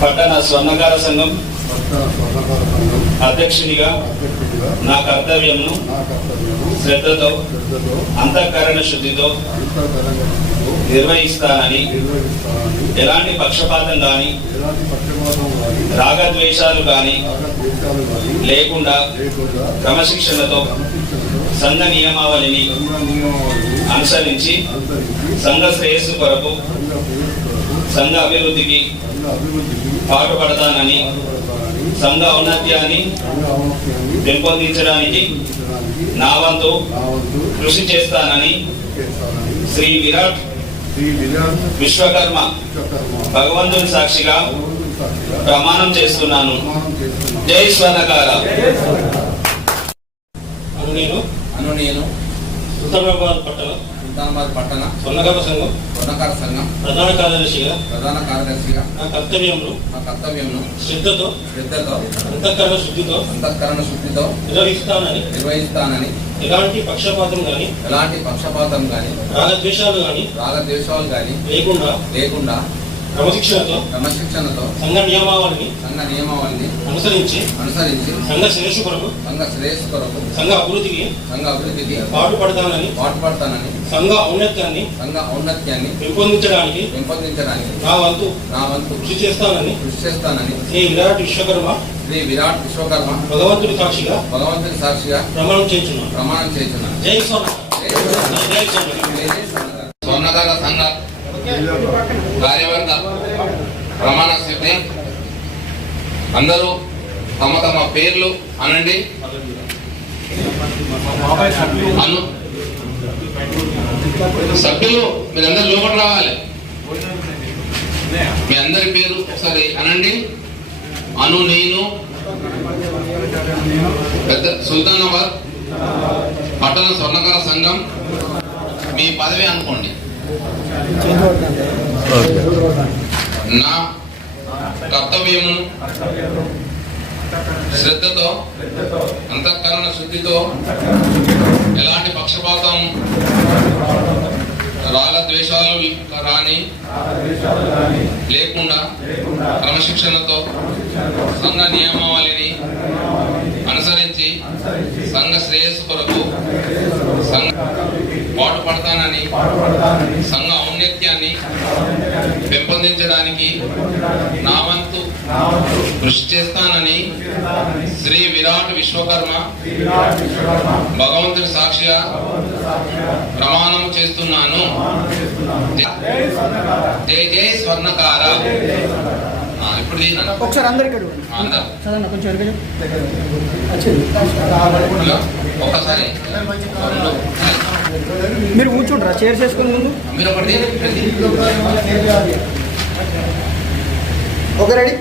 పట్టణ స్వర్ణకార సంఘం అధ్యక్షునిగా నా కర్తవ్యంను శ్రద్ధతో అంతఃకరణ శుద్ధితో నిర్వహిస్తానని ఎలాంటి పక్షపాతం కానీ రాగద్వేషాలు కానీ లేకుండా క్రమశిక్షణతో సంఘ నియమావళిని అనుసరించి సంఘ శ్రేయస్సు కొరకు సంఘ అభివృద్ధికి పాటుపడతానని సంఘ ఔన్నత్యాన్ని పెంపొందించడానికి నా వంతు కృషి చేస్తానని శ్రీ విరాట్ విశ్వకర్మ భగవంతుని సాక్షిగా ప్రమాణం చేస్తున్నాను. జై స్వర్ణకార. నేను సుల్తానాబాద్ పట్టణ స్వర్ణకార సంఘం ప్రధాన కార్యదర్శిగా నా కర్తవ్యంను శ్రద్ధతో అంతఃకరణ శుద్ధితో నిర్వహిస్తానని ఎలాంటి పక్షపాతం గాని రాగద్వేషాలు గాని లేకుండా క్రమశిక్షణతో సంఘ నియమావళిని అనుసరించి సంఘ శ్రేయస్సు కొరకు సంఘ అభివృద్ధికి పాటుపడతానని సంఘ ఔన్నత్యాన్ని పెంపొందించడానికి నా వంతు కృషి చేస్తానని శ్రీ విరాట్ విశ్వకర్మ భగవంతుడి సాక్షిగా ప్రమాణం చేస్తున్నాను. జై స్వర్ణకార సంఘ కార్యవర్గ ప్రమాణ స్థితి. అందరూ తమ తమ పేర్లు అనండి. సభ్యులు మీరందరూ లోపల రావాలి. మీ అందరి పేరు ఒకసారి అనండి. నేను పెద్ద సుల్తానాబాద్ పట్టణ స్వర్ణకార సంఘం. మీ పదవి అనుకోండి. నా కర్తవ్యమును శ్రద్ధతో అంతఃకరణ శుద్ధితో ఎలాంటి పక్షపాతం రాగద్వేషాలు లేకుండా క్రమశిక్షణతో సంఘ నియమావళిని అనుసరించి సంఘ శ్రేయస్సు కొరకు పాటుపడతానని సంఘ ఔన్నత్యాన్ని పెంపొందించడానికి నా వంతు కృషి చేస్తానని శ్రీ విరాట్ విశ్వకర్మ భగవంతుడి సాక్షిగా ప్రమాణం చేస్తున్నాను. జై జై స్వర్ణకార. ఇప్పుడు ఒకసారి అందరికీ ఒకసారి మీరు కూర్చుంటారా? చైర్ చేసుకుని ముందు మీరు ఒకటి ఓకే రెడీ.